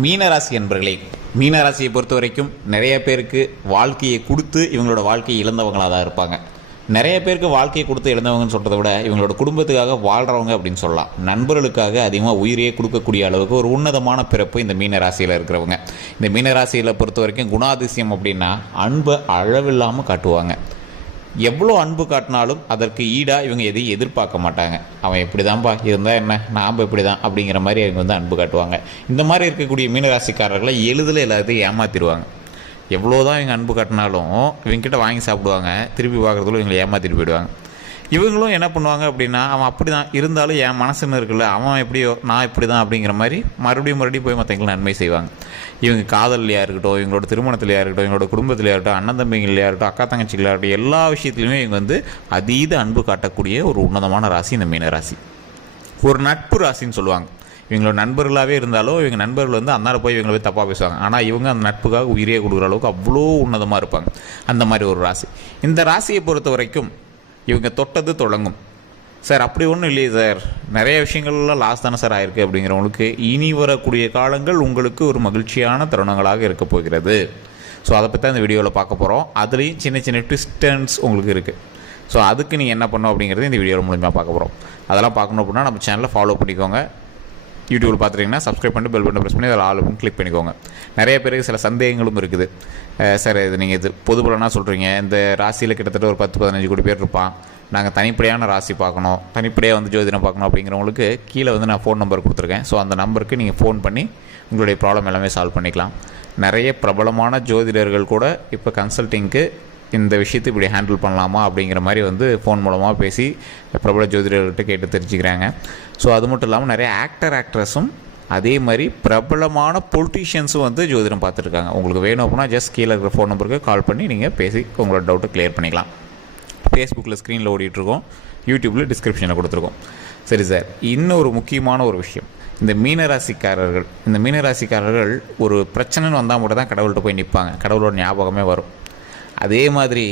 மீனராசி என்பர்களே, மீனராசியை பொறுத்த வரைக்கும் நிறைய பேருக்கு வாழ்க்கையை கொடுத்து இவங்களோட வாழ்க்கையை இழந்தவங்களாக தான் இருப்பாங்க. நிறைய பேருக்கு வாழ்க்கையை கொடுத்து இழந்தவங்கன்னு சொல்கிறத விட இவங்களோட குடும்பத்துக்காக வாழ்கிறவங்க அப்படின்னு சொல்லலாம். நண்பர்களுக்காக அதிகமாக உயிரையே கொடுக்கக்கூடிய அளவுக்கு ஒரு உன்னதமான பிறப்பு இந்த மீனராசியில் இருக்கிறவங்க. இந்த மீனராசியில் பொறுத்த வரைக்கும் குணாதிசயம் அப்படின்னா அன்பை அளவில்லாமல் காட்டுவாங்க. எவ்வளோ அன்பு காட்டினாலும் அதற்கு ஈடாக இவங்க எதையும் எதிர்பார்க்க மாட்டாங்க. அவன் எப்படி தான்ப்பா இருந்தால் என்ன, நாம் இப்படி தான் அப்படிங்கிற மாதிரி அவங்க வந்து அன்பு காட்டுவாங்க. இந்த மாதிரி இருக்கக்கூடிய மீனராசிக்காரர்களை எளிதில் எல்லாத்தையும் ஏமாற்றிடுவாங்க. எவ்வளோ தான் இவங்க அன்பு காட்டினாலும் இவங்ககிட்ட வாங்கி சாப்பிடுவாங்க, திருப்பி பார்க்குறதுல இவங்களை ஏமாற்றிட்டு போயிடுவாங்க. இவங்களும் என்ன பண்ணுவாங்க அப்படின்னா, அவன் அப்படி தான் இருந்தாலும் என் மனசுன்னு இருக்குல்ல, அவன் எப்படியோ நான் இப்படி தான் அப்படிங்கிற மாதிரி மறுபடியும் போய் மற்றவங்களுக்கு நன்மை செய்வாங்க. இவங்க காதல்லையா இருக்கட்டும், இவங்களோட திருமணத்திலையா இருக்கட்டும், இவங்களோட குடும்பத்திலையா இருக்கட்டும், அண்ணன் தம்பிங்களையா இருக்கட்டும், அக்கா தங்கச்சிகளாக இருக்கட்டும், எல்லா விஷயத்துலையுமே இவங்க வந்து அதீத அன்பு காட்டக்கூடிய ஒரு உன்னதமான ராசி இந்த மீனராசி. ஒரு நட்பு ராசின்னு சொல்லுவாங்க. இவங்களோட நண்பர்களாகவே இருந்தாலும் இவங்க நண்பர்கள் வந்து அன்னார போய் இவங்களை போய் தப்பாக பேசுவாங்க. ஆனால் இவங்க அந்த நட்புக்காக உயிரே கொடுக்குற அளவுக்கு அவ்வளோ உன்னதமாக இருப்பாங்க. அந்த மாதிரி ஒரு ராசி. இந்த ராசியை பொறுத்த வரைக்கும் இவங்க தொட்டது தொடங்கும். சார் அப்படி ஒன்றும் இல்லையே சார், நிறைய விஷயங்கள்லாம் லாஸ் தானே சார் ஆயிருக்கு அப்படிங்கிறவங்களுக்கு இனி வரக்கூடிய காலங்கள் உங்களுக்கு ஒரு மகிழ்ச்சியான தருணங்களாக இருக்க போகிறது. ஸோ அதை பற்றி அந்த வீடியோவில் பார்க்க போகிறோம். அதுலேயும் சின்ன சின்ன ட்விஸ்டன்ஸ் உங்களுக்கு இருக்குது. ஸோ அதுக்கு நீங்கள் என்ன பண்ணணும் அப்படிங்கிறது இந்த வீடியோவில் மூலமாக பார்க்க போகிறோம். அதெல்லாம் பார்க்கணும் அப்படின்னா நம்ம சேனலை ஃபாலோ பண்ணிக்கோங்க. யூடியூப்பில் பார்த்துட்டிங்கன்னா சப்ஸ்கிரைப் பண்ணிட்டு பெல் பட்டனை ப்ரெஸ் பண்ணி அதில் ஆல் கிளிக் பண்ணிக்கோங்க. நிறைய பேருக்கு சில சந்தேகங்களும் இருக்குது. சார் இது நீங்கள் இது பொது பலனாக சொல்கிறீங்க, இந்த ராசியில் கிட்டத்தட்ட ஒரு 10-15 கோடி பேர் இருப்பான், நாங்கள் தனிப்படையான ராசி பார்க்கணும், தனிப்படையாக வந்து ஜோதிடம் பார்க்கணும் அப்படிங்கிறவங்களுக்கு கீழே வந்து நான் ஃபோன் நம்பர் கொடுத்துருக்கேன். ஸோ அந்த நம்பருக்கு நீங்கள் ஃபோன் பண்ணி உங்களுடைய ப்ராப்ளம் எல்லாமே சால்வ் பண்ணிக்கலாம். நிறைய பிரபலமான ஜோதிடர்கள் கூட இப்போ கன்சல்ட்டிங்க்கு இந்த விஷயத்தை இப்படி ஹேண்டில் பண்ணலாமா அப்படிங்கிற மாதிரி வந்து ஃபோன் மூலமாக பேசி பிரபல ஜோதிடர்கள்ட்ட கேட்டு தெரிஞ்சுக்கிறாங்க. ஸோ அது மட்டும் இல்லாமல் நிறைய ஆக்ட்ரஸும் அதே மாதிரி பிரபலமான பொலிட்டீஷியன்ஸும் வந்து ஜோதிடம் பார்த்துருக்காங்க. உங்களுக்கு வேணும் அப்படின்னா ஜஸ்ட் கீழே இருக்கிற ஃபோன் நம்பருக்கு கால் பண்ணி நீங்கள் பேசி உங்களோட டவுட்டை கிளியர் பண்ணிக்கலாம். ஃபேஸ்புக்கில் ஸ்க்ரீனில் ஓடிட்டுருக்கோம், யூடியூப்பில் டிஸ்கிரிப்ஷனில் கொடுத்துருக்கோம். சரி சார், இன்னொரு முக்கியமான ஒரு விஷயம், இந்த மீனராசிக்காரர்கள் ஒரு பிரச்சனைன்னு வந்தால் மட்டும் தான் கடவுள்கிட்ட போய் நிற்பாங்க, கடவுளோட ஞாபகமே வரும். அதே மாதிரி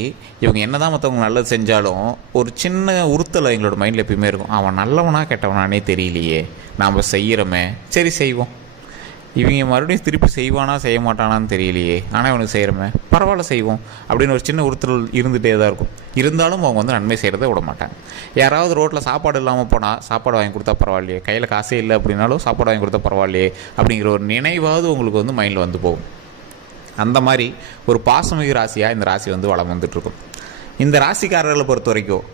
இவங்க என்ன தான் மற்றவங்க நல்லது செஞ்சாலும் ஒரு சின்ன உறுத்தல் எங்களோட மைண்டில் எப்பயுமே இருக்கும். அவன் நல்லவனா கெட்டவனானே தெரியலையே, நாம் செய்கிறோமே, சரி செய்வோம், இவங்க மறுபடியும் திருப்பி செய்வானா செய்ய மாட்டானான்னு தெரியலையே, ஆனால் இவனுக்கு செய்கிறோமே, பரவாயில்ல செய்வோம் அப்படின்னு ஒரு சின்ன உறுத்தல் இருந்துகிட்டே தான் இருக்கும். இருந்தாலும் அவங்க வந்து நன்மை செய்கிறத விட மாட்டாங்க. யாராவது ரோட்டில் சாப்பாடு இல்லாமல் போனால் சாப்பாடு வாங்கி கொடுத்தா பரவாயில்லையே, கையில் காசே இல்லை அப்படின்னாலும் சாப்பாடு வாங்கி கொடுத்தா பரவாயில்லையே அப்படிங்கிற ஒரு நினைவாவது உங்களுக்கு வந்து மைண்டில் வந்து போகும். அந்த மாதிரி ஒரு பாசமிகு ராசியாக இந்த ராசி வந்து வளம் வந்துட்டுருக்கும். இந்த ராசிக்காரர்களை பொறுத்த வரைக்கும்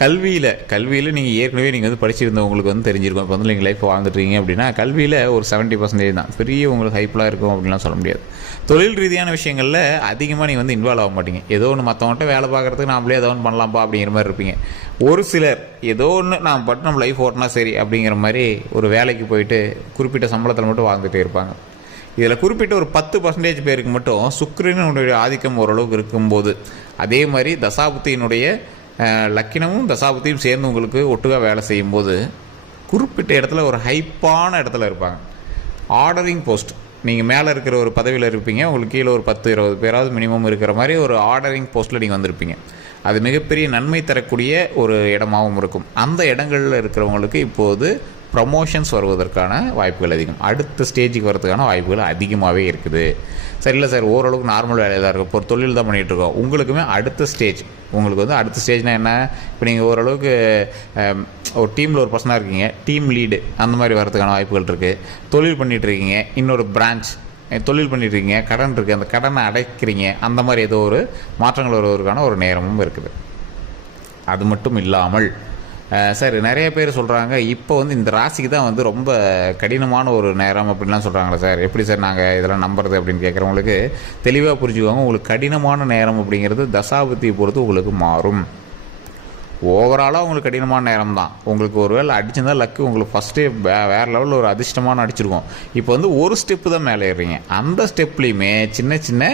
கல்வியில் நீங்கள் ஏற்கனவே நீங்கள் வந்து படிச்சிருந்தவங்களுக்கு வந்து தெரிஞ்சிருக்கும். இப்போ வந்து நீங்கள் லைஃப் வாழ்ந்துட்டுருக்கீங்க அப்படின்னா கல்வியில் ஒரு 70% தான், பெரிய உங்களுக்கு ஹைப்லாம் இருக்கும் அப்படின்லாம் சொல்ல முடியாது. தொழில் ரீதியான விஷயங்களில் அதிகமாக நீங்கள் வந்து இன்வால்வ் ஆக மாட்டீங்க. ஏதோ ஒன்று மற்றவங்கள்ட்ட வேலை பார்க்குறதுக்கு நாமளே ஏதோ ஒன்று பண்ணலாம்ப்பா அப்படிங்கிற மாதிரி இருப்பீங்க. ஒரு சிலர் ஏதோ ஒன்று நாம் பட்டு நம்ம லைஃப் ஓட்டினா சரி அப்படிங்கிற மாதிரி ஒரு வேலைக்கு போயிட்டு குறிப்பிட்ட சம்பளத்தில் மட்டும் வாழ்ந்துகிட்டே இருப்பாங்க. இதில் குறிப்பிட்ட ஒரு 10% பேருக்கு மட்டும் சுக்கிரனுடைய ஆதிக்கம் ஓரளவுக்கு இருக்கும்போது, அதே மாதிரி தசாபுத்தியினுடைய லக்கினமும் தசாபுத்தியும் சேர்ந்து உங்களுக்கு ஒட்டுக்காக வேலை செய்யும்போது குறிப்பிட்ட இடத்துல ஒரு ஹைப்பான இடத்துல இருப்பாங்க. ஆர்டரிங் போஸ்ட், நீங்கள் மேலே இருக்கிற ஒரு பதவியில் இருப்பீங்க, உங்களுக்கு கீழே ஒரு 10-20 பேராவது மினிமம் இருக்கிற மாதிரி ஒரு ஆர்டரிங் போஸ்ட்டில் நீங்கள் வந்திருப்பீங்க. அது மிகப்பெரிய நன்மை தரக்கூடிய ஒரு இடமாகவும் இருக்கும். அந்த இடங்களில் இருக்கிறவங்களுக்கு இப்போது ப்ரமோஷன்ஸ் வருவதற்கான வாய்ப்புகள் அதிகம், அடுத்த ஸ்டேஜுக்கு வரதுக்கான வாய்ப்புகள் அதிகமாகவே இருக்குது. சரியில்லை சார், ஓரளவுக்கு நார்மல் வேலையாக தான் இருக்கும், இப்போ ஒரு தொழில் தான் பண்ணிகிட்ருக்கோம், உங்களுக்குமே அடுத்த ஸ்டேஜ், உங்களுக்கு வந்து அடுத்த ஸ்டேஜ்னால் என்ன, இப்போ நீங்கள் ஓரளவுக்கு ஒரு டீமில் ஒரு பர்சனாக இருக்கீங்க, டீம் லீடு அந்த மாதிரி வரதுக்கான வாய்ப்புகள் இருக்குது. தொழில் பண்ணிகிட்ருக்கீங்க, இன்னொரு பிரான்ச் தொழில் பண்ணிகிட்ருக்கீங்க, கடன் இருக்குது, அந்த கடனை அடைக்கிறீங்க, அந்த மாதிரி ஏதோ ஒரு மாற்றங்கள் வருவதற்கான ஒரு நேரமும் இருக்குது. அது மட்டும் இல்லாமல் சார் நிறைய பேர் சொல்கிறாங்க இப்போ வந்து இந்த ராசிக்கு தான் வந்து ரொம்ப கடினமான ஒரு நேரம் அப்படின்லாம் சொல்கிறாங்களே சார், எப்படி சார் நாங்கள் இதெல்லாம் நம்புறது அப்படின்னு கேட்குறவங்களுக்கு தெளிவாக புரிஞ்சுக்குவாங்க. உங்களுக்கு கடினமான நேரம் அப்படிங்கிறது தசாபுத்தியை பொறுத்து உங்களுக்கு மாறும். ஓவராலாக உங்களுக்கு கடினமான நேரம் தான். உங்களுக்கு ஒரு வேளை அடிச்சிருந்தால் லக்கு உங்களுக்கு ஃபஸ்ட்டே வேறு லெவலில் ஒரு அதிர்ஷ்டமான அடிச்சிருக்கோம். இப்போ வந்து ஒரு ஸ்டெப்பு தான் மேலே ஏறுறீங்க, அந்த ஸ்டெப்லேயுமே சின்ன சின்ன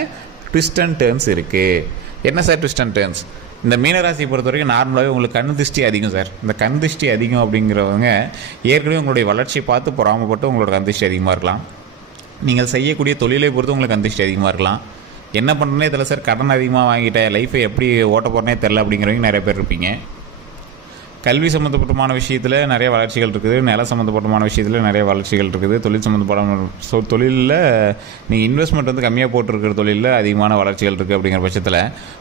ட்விஸ்ட் அண்ட் டேர்ன்ஸ் இருக்குது. என்ன சார் ட்விஸ்ட் அண்ட் டேர்ன்ஸ்? இந்த மீனராசியை பொறுத்த வரைக்கும் நார்மலாகவே உங்களுக்கு கண் திருஷ்டி அதிகம் சார். இந்த கண் திருஷ்டி அதிகம் அப்படிங்கிறவங்க ஏற்கனவே உங்களுடைய வளர்ச்சியை பார்த்து பொறாமப்பட்டு உங்களோட கண் திருஷ்டி அதிகமாக இருக்கலாம். நீங்கள் செய்யக்கூடிய தொழிலை பொறுத்து உங்களுக்கு கண் திருஷ்டி அதிகமாக இருக்கலாம். என்ன பண்ணுறனே தெரியல சார், கடன் அதிகமாக வாங்கிட்டேன், லைஃப்பை எப்படி ஓட்ட போகிறனே தெரில அப்படிங்கிறவங்க நிறைய பேர் இருப்பீங்க. கல்வி சம்மந்தப்பட்டமான விஷயத்தில் நிறைய வளர்ச்சிகள் இருக்குது, நில சம்மந்தப்பட்டமான விஷயத்தில் நிறைய வளர்ச்சிகள் இருக்குது, தொழில் சம்மந்தப்பட்ட தொழிலில் நீங்கள் இன்வெஸ்ட்மெண்ட் வந்து கம்மியாக போட்டிருக்கிற தொழிலில் அதிகமான வளர்ச்சிகள் இருக்குது. அப்படிங்கிற பட்சத்தில்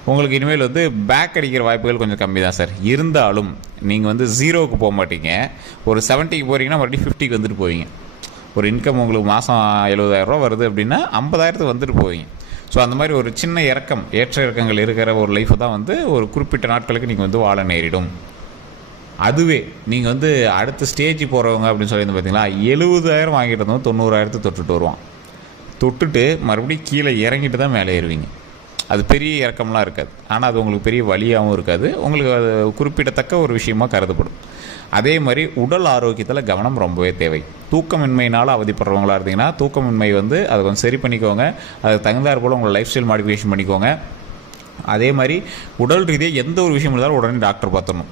உங்களுக்கு இனிமேல் வந்து பேக் அடிக்கிற வாய்ப்புகள் கொஞ்சம் கம்மி தான் சார். இருந்தாலும் நீங்கள் வந்து 0க்கு போக மாட்டீங்க. ஒரு 70க்கு போகிறீங்கன்னா மறுபடியும் 50க்கு வந்துட்டு போவீங்க. ஒரு இன்கம் உங்களுக்கு மாதம் 70,000 ரூபா வருது அப்படின்னா 50,000த்துக்கு வந்துட்டு போவீங்க. ஸோ அந்த மாதிரி ஒரு சின்ன இறக்கம், ஏற்ற இறக்கங்கள் இருக்கிற ஒரு லைஃப்பை தான் வந்து ஒரு குறிப்பிட்ட நாட்களுக்கு நீங்கள் வந்து வாழ நேரிடும். அதுவே நீங்கள் வந்து அடுத்த ஸ்டேஜ் போகிறவங்க அப்படின்னு சொல்லி பார்த்தீங்களா, 70,000 வாங்கிட்டு இருந்தோம் 90,000 தொட்டுட்டு வருவான். தொட்டுட்டு மறுபடியும் கீழே இறங்கிட்டு தான் மேலே ஏறுவீங்க. அது பெரிய இறக்கம்லாம் இருக்காது, ஆனால் அது உங்களுக்கு பெரிய வலியாகவும் இருக்காது, உங்களுக்கு அது குறிப்பிடத்தக்க ஒரு விஷயமாக கருதப்படும். அதே மாதிரி உடல் ஆரோக்கியத்தில் கவனம் ரொம்பவே தேவை. தூக்கமின்மையினால் அவதிப்படுறவங்களா இருந்தீங்கன்னா தூக்கமின்மை வந்து அதை கொஞ்சம் சரி பண்ணிக்கோங்க. அதுக்கு தகுந்தாற் போல் உங்களை லைஃப் ஸ்டைல் மாடிஃபிகேஷன் பண்ணிக்கோங்க. அதே மாதிரி உடல் ரீதியாக எந்த ஒரு விஷயம் இருந்தாலும் உடனே டாக்டர் பார்த்துடணும்.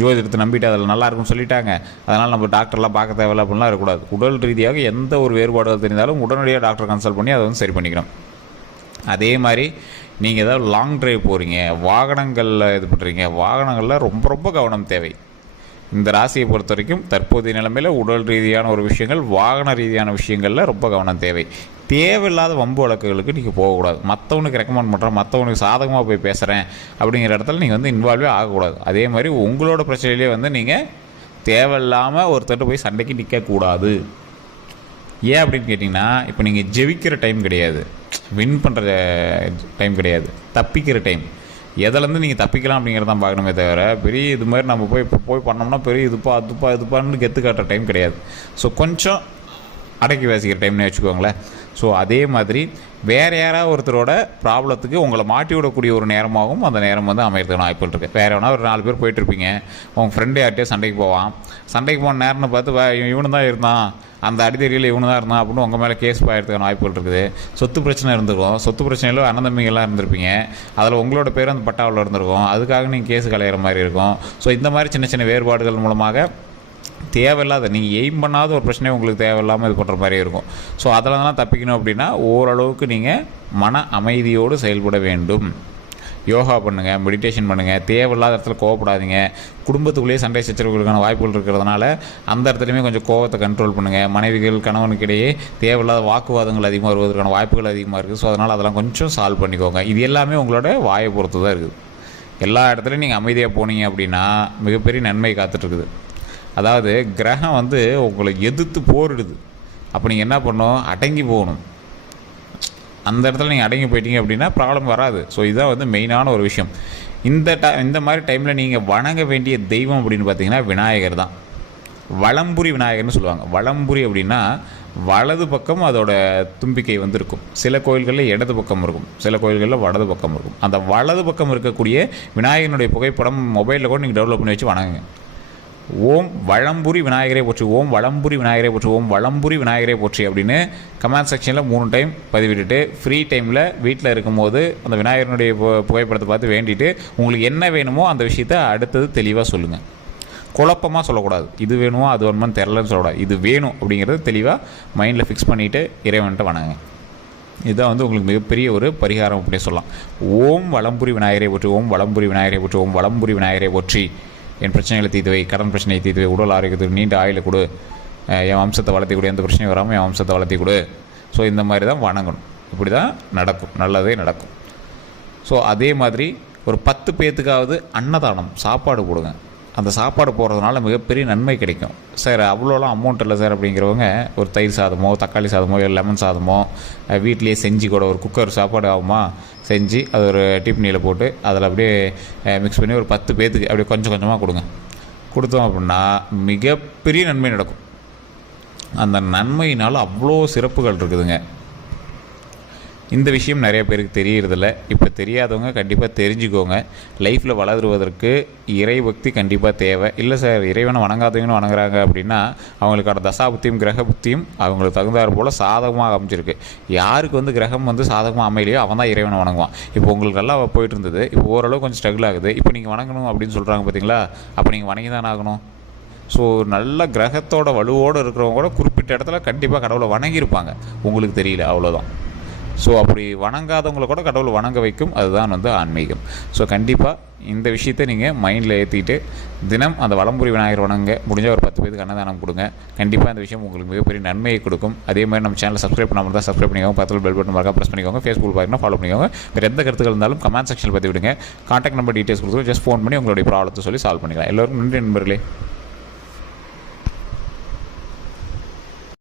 ஜோதிடத்தை நம்பிட்டு அதில் நல்லா இருக்குன்னு சொல்லிட்டாங்க, அதனால் நம்ம டாக்டர்லாம் பார்க்க தேவையில்ல அப்படின்லாம் இருக்கக்கூடாது. உடல் ரீதியாக எந்த ஒரு வேறுபாடுகள் தெரிந்தாலும் உடனடியாக டாக்டர் கன்சல்ட் பண்ணி அதை வந்து சரி பண்ணிக்கணும். அதே மாதிரி நீங்கள் ஏதாவது லாங் ட்ரைவ் போகிறீங்க, வாகனங்களில் இது பண்ணுறீங்க, வாகனங்களில் ரொம்ப ரொம்ப கவனம் தேவை. இந்த ராசியை பொறுத்த வரைக்கும் தற்போதைய நிலைமையில் உடல் ரீதியான ஒரு விஷயங்கள், வாகன ரீதியான விஷயங்களில் ரொம்ப கவனம் தேவை. தேவையில்லாத வம்பு வழக்குகளுக்கு நீங்கள் போகக்கூடாது. மற்றவனுக்கு ரெக்கமெண்ட் பண்ணுறேன், மற்றவனுக்கு சாதகமாக போய் பேசுகிறேன் அப்படிங்கிற இடத்துல நீங்கள் வந்து இன்வால்வே ஆகக்கூடாது. அதே மாதிரி உங்களோட பிரச்சனையிலே வந்து நீங்கள் தேவையில்லாமல் ஒருத்தர்கிட்ட போய் சண்டைக்கு நிற்கக்கூடாது. ஏன் அப்படின்னு கேட்டிங்கன்னா, இப்போ நீங்கள் ஜெயிக்கிற டைம் கிடையாது, வின் பண்ணுற டைம் கிடையாது, தப்பிக்கிற டைம். எதுலேருந்து நீங்கள் தப்பிக்கலாம் அப்படிங்கிறத தான் பார்க்கணுமே தவிர, பெரிய இது மாதிரி நம்ம போய் பண்ணோம்னா பெரிய இதுப்பான்னு கெத்து காட்டுற டைம் கிடையாது. ஸோ கொஞ்சம் அடக்கி வாசிக்கிற டைம்னு வச்சுக்கோங்களேன். ஸோ அதே மாதிரி வேறு யாராவது ஒருத்தரோட ப்ராப்ளத்துக்கு உங்களை மாட்டி விடக்கூடிய ஒரு நேரமாகவும் அந்த நேரம் வந்து அமைகிறதுக்கு வாய்ப்புகள் இருக்குது. வேறு எவனா ஒரு 4 பேர் போயிட்டுருப்பீங்க, உங்கள் ஃப்ரெண்டு யார்கிட்டயே சண்டைக்கு போவான். சண்டைக்கு போன நேரம்னு பார்த்து இவனு தான் இருந்தான், அந்த அடித்தடியில் இவனு தான் இருந்தான் அப்படின்னு உங்கள் மேலே கேஸ் பாயறதுக்கான வாய்ப்புகள் இருக்குது. சொத்து பிரச்சனை இருந்திருக்கும், சொத்து பிரச்சனையில் அண்ணன் தம்பிங்கெல்லாம் இருந்திருப்பீங்க, அதில் உங்களோட பேர் அந்த பட்டாவில் இருந்திருக்கும், அதுக்காக நீங்கள் கேஸ் கலையிற மாதிரி இருக்கும். ஸோ இந்த மாதிரி சின்ன சின்ன வேறுபாடுகள் மூலமாக தேவையில்லாத, நீங்கள் எய்ம் பண்ணாத ஒரு பிரச்சனையை உங்களுக்கு தேவையில்லாமல் இது பண்ணுற மாதிரி இருக்கும். ஸோ அதெல்லாம் தப்பிக்கணும் அப்படின்னா ஓரளவுக்கு நீங்கள் மன அமைதியோடு செயல்பட வேண்டும். யோகா பண்ணுங்கள், மெடிடேஷன் பண்ணுங்கள், தேவையில்லாத இடத்துல கோவப்படாதீங்க. குடும்பத்துக்குள்ளேயே சண்டை சச்சரவுகளுக்கான வாய்ப்புகள் இருக்கிறதுனால அந்த இடத்துலையுமே கொஞ்சம் கோவத்தை கண்ட்ரோல் பண்ணுங்கள். மனைவிகள் கணவனுக்கு இடையே தேவையில்லாத வாக்குவாதங்கள் அதிகமாக வருவதற்கான வாய்ப்புகள் அதிகமாக இருக்குது. ஸோ அதனால் அதெல்லாம் கொஞ்சம் சால்வ் பண்ணிக்கோங்க. இது எல்லாமே உங்களோட வாயை பொறுத்து தான் இருக்குது. எல்லா இடத்துலையும் நீங்கள் அமைதியாக போனீங்க அப்படின்னா மிகப்பெரிய நன்மை காத்துட்ருக்குது. அதாவது கிரகம் வந்து உங்களை எதிர்த்து போரிடுது. அப்போ நீங்கள் என்ன பண்ணணும், அடங்கி போகணும். அந்த இடத்துல நீங்கள் அடங்கி போயிட்டீங்க அப்படின்னா ப்ராப்ளம் வராது. ஸோ இதுதான் வந்து மெயினான ஒரு விஷயம். இந்த மாதிரி டைமில் நீங்கள் வணங்க வேண்டிய தெய்வம் அப்படின்னு பார்த்தீங்கன்னா விநாயகர் தான். வலம்புரி விநாயகர்னு சொல்லுவாங்க. வலம்புரி அப்படின்னா வலது பக்கம் அதோட தும்பிக்கை வந்து இருக்கும். சில கோயில்களில் இடது பக்கம் இருக்கும், சில கோயில்களில் வலது பக்கம் இருக்கும். அந்த வலது பக்கம் இருக்கக்கூடிய விநாயகனுடைய புகைப்படம் மொபைலில் கூட நீங்கள் டெவலப் பண்ணி வச்சு வணங்குங்க. ஓம் வலம்புரி விநாயகரை போற்றி, ஓம் வலம்புரி விநாயகரை போற்றி, ஓம் வலம்புரி விநாயகரை போற்றி அப்படின்னு கமெண்ட் செக்ஷனில் 3 டைம் பதிவிட்டுட்டு ஃப்ரீ டைமில் வீட்டில் இருக்கும்போது அந்த விநாயகனுடைய புகைப்படத்தை பார்த்து வேண்டிட்டு உங்களுக்கு என்ன வேணுமோ அந்த விஷயத்தை அடுத்தது தெளிவாக சொல்லுங்கள். குழப்பமாக சொல்லக்கூடாது. இது வேணுமோ அது வேணுமான்னு தெரிலன்னு சொல்லக்கூடாது. இது வேணும் அப்படிங்கிறது தெளிவாக மைண்டில் ஃபிக்ஸ் பண்ணிவிட்டு இறைவன்ட்ட வணங்க. இதுதான் வந்து உங்களுக்கு மிகப்பெரிய ஒரு பரிகாரம் அப்படியே சொல்லலாம். ஓம் வலம்புரி விநாயகரை போற்றி, ஓம் வலம்புரி விநாயகரை போற்றி, ஓம் வலம்புரி விநாயகரை போற்றி. என் பிரச்சனைகளை தீர்த்து வை, கடன் பிரச்சனையை தீர்த்து வை, உடல் ஆரோக்கியத்துக்கு நீண்ட ஆயுளை கொடு, என் வம்சத்தை வளர்த்தி கொடு, எந்த பிரச்சனையும் வராமல் என் வம்சத்தை வளர்த்தி கொடு. ஸோ இந்த மாதிரி தான் வணங்கணும். இப்படி தான் நடக்கும், நல்லதே நடக்கும். ஸோ அதே மாதிரி ஒரு 10 பேர்த்துக்காவது அன்னதானம் சாப்பாடு போடுங்க. அந்த சாப்பாடு போடுறதுனால மிகப்பெரிய நன்மை கிடைக்கும். சார் அவ்வளோலாம் அமௌண்ட் இல்லை சார் அப்படிங்கிறவங்க ஒரு தயிர் சாதமோ தக்காளி சாதமோ இல்லை லெமன் சாதமோ வீட்டிலேயே செஞ்சு கூட ஒரு குக்கர் சாப்பாடு ஆகுமா செஞ்சு அது ஒரு டிப்னியில் போட்டு அதில் அப்படியே மிக்ஸ் பண்ணி ஒரு 10 பேர்த்துக்கு அப்படியே கொஞ்சம் கொஞ்சமாக கொடுங்க. கொடுத்தோம் அப்படின்னா மிகப்பெரிய நன்மை நடக்கும். அந்த நன்மையினால் அவ்வளோ சிறப்புகள் இருக்குதுங்க. இந்த விஷயம் நிறைய பேருக்கு தெரியறதில்ல. இப்போ தெரியாதவங்க கண்டிப்பாக தெரிஞ்சுக்கோங்க. லைஃப்பில் வளருவதற்கு இறைபக்தி கண்டிப்பாக தேவை. இல்லை சார் இறைவனை வணங்காதவங்கன்னு வணங்குறாங்க அப்படின்னா அவங்களுக்கான தசாபுத்தியும் கிரக புத்தியும் அவங்களுக்கு தகுந்தாறு போல் சாதகமாக அமைஞ்சிருக்கு. யாருக்கு வந்து கிரகம் வந்து சாதகமாக அமையலையோ அவன் தான் இறைவனை வணங்குவான். இப்போ உங்களுக்கு நல்லா போயிட்டு இருந்தது, இப்போ ஓரளவு கொஞ்சம் ஸ்ட்ரகிள் ஆகுது, இப்போ நீங்கள் வணங்கணும் அப்படின்னு சொல்கிறாங்க பார்த்தீங்களா, அப்போ நீங்கள் வணங்கி தானே ஆகணும். ஸோ நல்ல கிரகத்தோட வலுவோடு இருக்கிறவங்க கூட குறிப்பிட்ட இடத்துல கண்டிப்பாக கடவுளை வணங்கியிருப்பாங்க, உங்களுக்கு தெரியல, அவ்வளோதான். ஸோ அப்படி வணங்காதவங்களை கூட கடவுள் வணங்க வைக்கும், அதுதான் வந்து ஆன்மீகம். ஸோ கண்டிப்பாக இந்த விஷயத்தை நீங்கள் மைண்டில் ஏற்றிட்டு தினம் அந்த வலம்புரி விநாயகர் வணங்க முடிஞ்ச ஒரு 10 பேருக்கு அன்னதானம் கொடுங்க. கண்டிப்பாக இந்த விஷயம் உங்களுக்கு மிகப்பெரிய நன்மையை கொடுக்கும். அதே மாதிரி நம்ம சேனலை சப்ஸ்கிரைப் பண்ணாமல் தான் சப்ஸ்கிரைப் பண்ணிக்கோங்க, பக்கத்தில் பெல் பட்டன் மறக்காம ப்ரெஸ் பண்ணிக்கோங்க. ஃபேஸ்புக் பார்த்தீங்கன்னா ஃபாலோ பண்ணிக்கோங்க. வேறு எந்த கருத்துக்கள் இருந்தாலும் கமெண்ட் செக்ஷனில் பற்றி விடுங்க. கான்டாக்ட் நம்பர் டீட்டெயில்ஸ் கொடுத்து ஜஸ்ட் ஃபோன் பண்ணி உங்களுடைய ப்ராப்ளத்தை சொல்லி சால்வ் பண்ணிக்கலாம். எல்லோருக்கும் நன்றி நண்பர்களே.